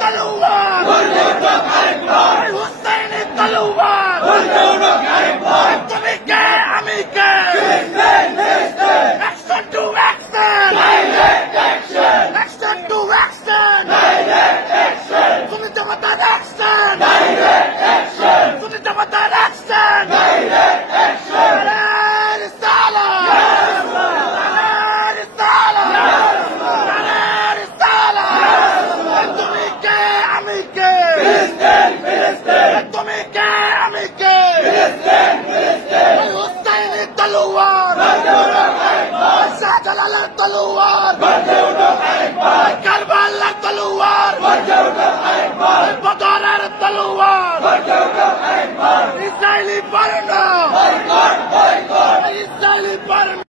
তলোয়ার হুসাইনের তলোয়ার তুমি কে আমি কে action to action action to action তুমি জমাতার অ্যাকশন তুমি জমাতার অ্যাকশন তুমি কে আমি কে হুসাইনের তলোয়ার শাহজালালের তলোয়ার কারবালার তলোয়ার বদরের তলোয়ার ইসরায়েলি বর্ণ ইসরায়েলি বর্ণ